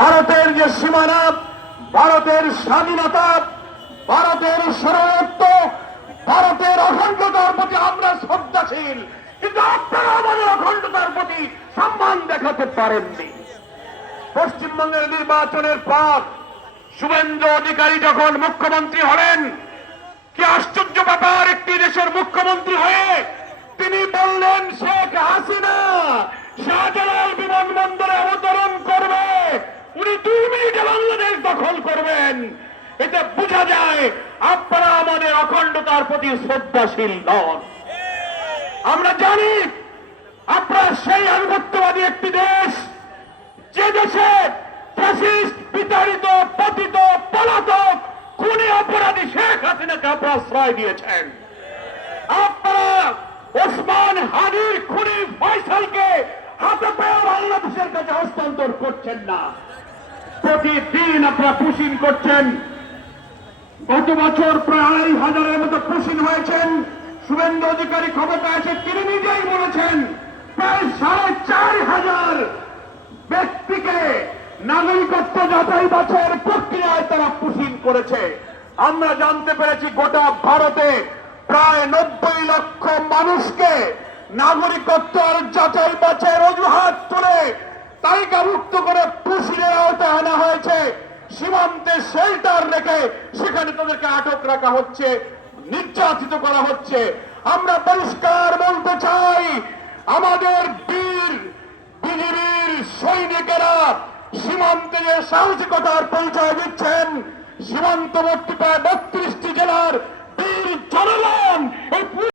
ভারতের যে সীমানা, ভারতের স্বাধীনতা, ভারতের সার্বভৌমত্ব, ভারতের অখণ্ডতার প্রতি আমরা শ্রদ্ধাশীল, কিন্তু আপনারা আমাদের অখণ্ডতার প্রতি সম্মান দেখাতে পারেননি। পশ্চিমবঙ্গের নির্বাচনের পর শুভেন্দু অধিকারী যখন মুখ্যমন্ত্রী হলেন, কি আশ্চর্য ব্যাপার, একটি দেশের মুখ্যমন্ত্রী হয়ে তিনি বললেন শেখ হাসিনা শাহজালাল বিমানবন্দরে অবতরণ করবে, উনি 2 মিনিটে বাংলাদেশ দখল করবেন। এতে বোঝা যায় আপনারা আমাদের অখণ্ডতার প্রতি শ্রদ্ধাশীল নন। আমরা জানি আপনারা সেই আনুগত্যবাদী একটি দেশ, যে দেশে ফ্যাসিস্ট, বিতাড়িত, পতিত, পলাতক, খুনি অপরাধী শেখ হাসিনাকে আপনারা আশ্রয় দিয়েছেন। আপনারা ওসমান হাদির খুনি ফয়সালকে হাতে পেয়ে বাংলাদেশের কাছে হস্তান্তর করছেন না। প্রতিদিন আপনারা পুশিং করছেন। গত বছর প্রায় 2,500-এর মতো পুশিং হয়েছেন। শুভেন্দু অধিকারী ক্ষমতা আছে, তিনি নিজেই বলেছেন প্রায় 4,500 ব্যক্তিকে নাগরিকত্ব যাচাই বাছাইয়ের প্রক্রিয়ায় তারা পুশিং করেছে। আমরা জানতে পেরেছি গোটা ভারতে প্রায় 90 লক্ষ মানুষকে নাগরিকত্ব আর যাচাই বাছাইয়ের অজুহাত তুলে তালিকাভুক্ত করে পুশিংয়ের আওতায় আনা হয়েছে। সীমান্তে শেল্টার রেখে সেখানে তাদেরকে আটক রাখা হচ্ছে, নির্যাতিত করা হচ্ছে। আমরা পরিষ্কার বলতে চাই, আমাদের বীর বিজিবির সৈনিকেরা সীমান্তে যে সাহসিকতার পরিচয় দিচ্ছেন, সীমান্তবর্তী প্রায় 32টি জেলার বীর জনগণ এই